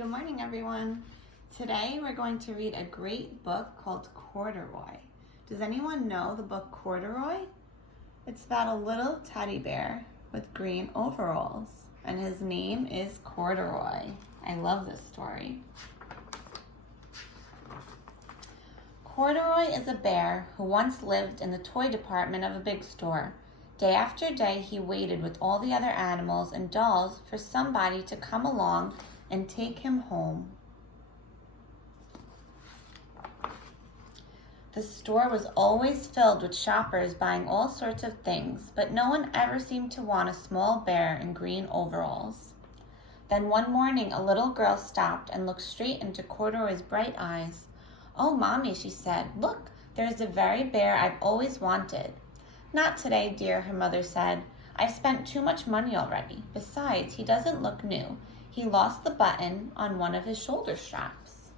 Good morning, everyone. Today we're going to read a great book called Corduroy. Does anyone know the book Corduroy? It's about a little teddy bear with green overalls, and his name is Corduroy. I love this story. Corduroy is a bear who once lived in the toy department of a big store. Day after day, he waited with all the other animals and dolls for somebody to come along and take him home. The store was always filled with shoppers buying all sorts of things, but no one ever seemed to want a small bear in green overalls. Then one morning, a little girl stopped and looked straight into Corduroy's bright eyes. "Oh, Mommy," she said, "look, there's the very bear I've always wanted." "Not today, dear," her mother said. "I've spent too much money already. Besides, he doesn't look new. He lost the button on one of his shoulder straps."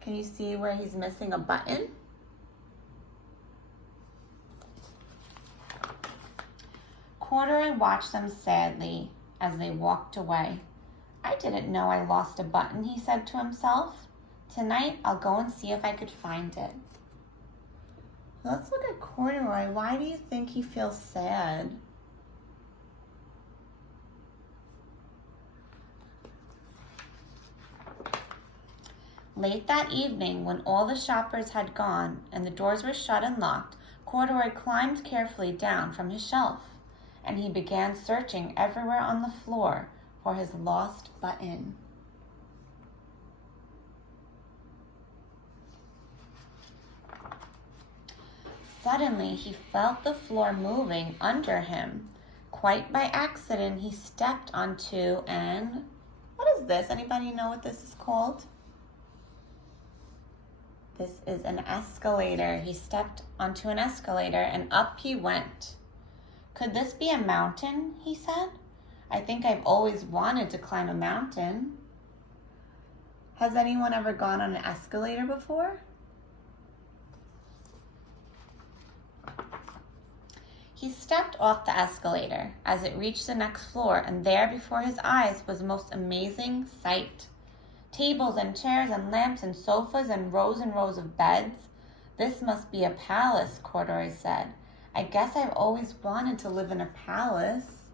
Can you see where he's missing a button? Corduroy watched them sadly as they walked away. "I didn't know I lost a button," he said to himself. "Tonight I'll go and see if I could find it." Let's look at Corduroy. Why do you think he feels sad? Late that evening, when all the shoppers had gone and the doors were shut and locked, Corduroy climbed carefully down from his shelf, and he began searching everywhere on the floor for his lost button. Suddenly, he felt the floor moving under him. Quite by accident, he stepped onto what is this? Anybody know what this is called? This is an escalator. He stepped onto an escalator and up he went. "Could this be a mountain?" he said. "I think I've always wanted to climb a mountain." Has anyone ever gone on an escalator before? He stepped off the escalator as it reached the next floor, and there before his eyes was a most amazing sight. Tables and chairs and lamps and sofas and rows of beds. "This must be a palace," Corduroy said. "I guess I've always wanted to live in a palace."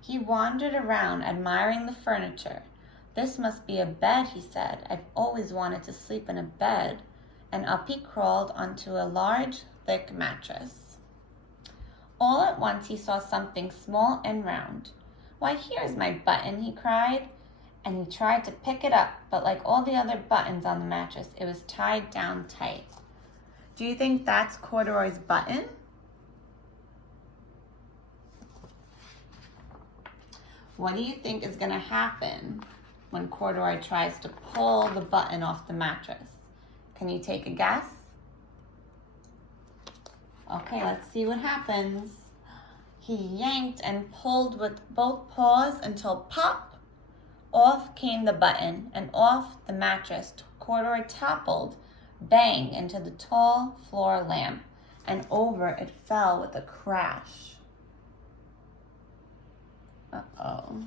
He wandered around admiring the furniture. "This must be a bed," he said. "I've always wanted to sleep in a bed." And up he crawled onto a large, thick mattress. All at once he saw something small and round. "Why, here's my button," he cried. And he tried to pick it up, but like all the other buttons on the mattress, it was tied down tight. Do you think that's Corduroy's button? What do you think is going to happen when Corduroy tries to pull the button off the mattress? Can you take a guess? Okay, let's see what happens. He yanked and pulled with both paws until pop, off came the button, and off the mattress Corduroy toppled, bang, into the tall floor lamp, and over it fell with a crash. Uh-oh.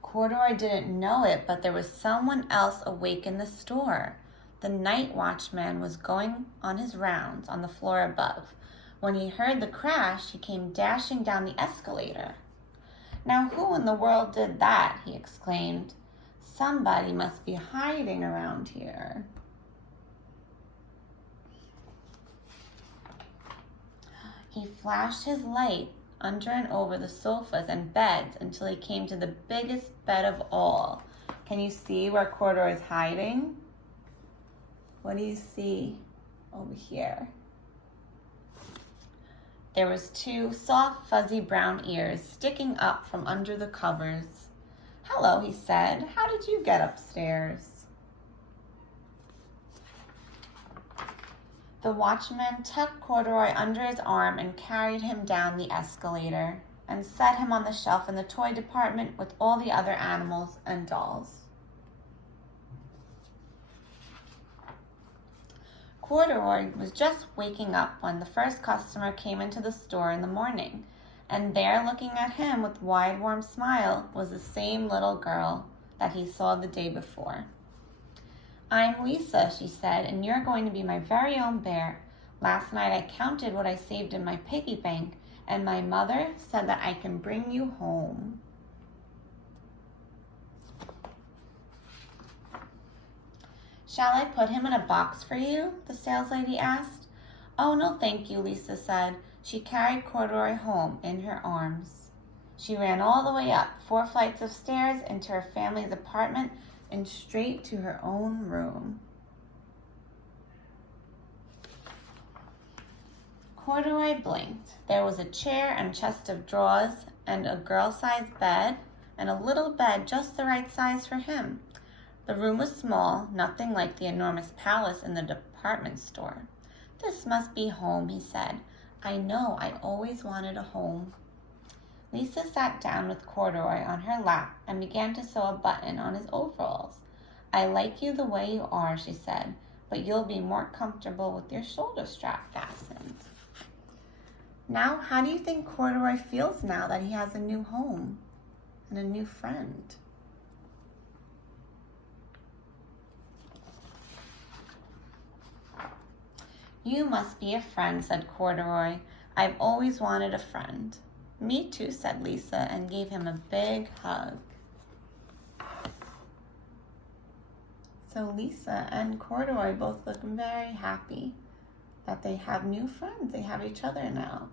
Corduroy didn't know it, but there was someone else awake in the store. The night watchman was going on his rounds on the floor above. When he heard the crash, he came dashing down the escalator. "Now who in the world did that?" he exclaimed. "Somebody must be hiding around here." He flashed his light under and over the sofas and beds until he came to the biggest bed of all. Can you see where Corduroy's hiding? What do you see over here? There was two soft, fuzzy brown ears sticking up from under the covers. "Hello," he said. "How did you get upstairs?" The watchman tucked Corduroy under his arm and carried him down the escalator and set him on the shelf in the toy department with all the other animals and dolls. Corduroy was just waking up when the first customer came into the store in the morning, and there, looking at him with a wide, warm smile, was the same little girl that he saw the day before. "I'm Lisa," she said, "and you're going to be my very own bear. Last night I counted what I saved in my piggy bank, and my mother said that I can bring you home." "Shall I put him in a box for you?" the saleslady asked. "Oh, no, thank you," Lisa said. She carried Corduroy home in her arms. She ran all the way up 4 flights of stairs into her family's apartment and straight to her own room. Corduroy blinked. There was a chair and chest of drawers and a girl-sized bed and a little bed just the right size for him. The room was small, nothing like the enormous palace in the department store. "This must be home," he said. "I know, I always wanted a home." Lisa sat down with Corduroy on her lap and began to sew a button on his overalls. "I like you the way you are," she said, "but you'll be more comfortable with your shoulder strap fastened." Now, how do you think Corduroy feels now that he has a new home and a new friend? "You must be a friend," said Corduroy. "I've always wanted a friend." "Me too," said Lisa, and gave him a big hug. So Lisa and Corduroy both look very happy that they have new friends. They have each other now.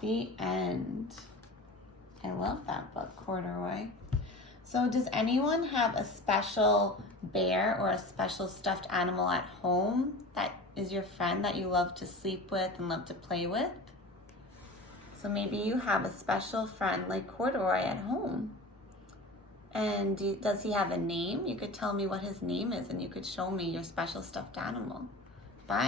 The end. I love that book, Corduroy. So does anyone have a special bear or a special stuffed animal at home that is your friend that you love to sleep with and love to play with? So maybe you have a special friend like Corduroy at home. And does he have a name? You could tell me what his name is and you could show me your special stuffed animal. Bye.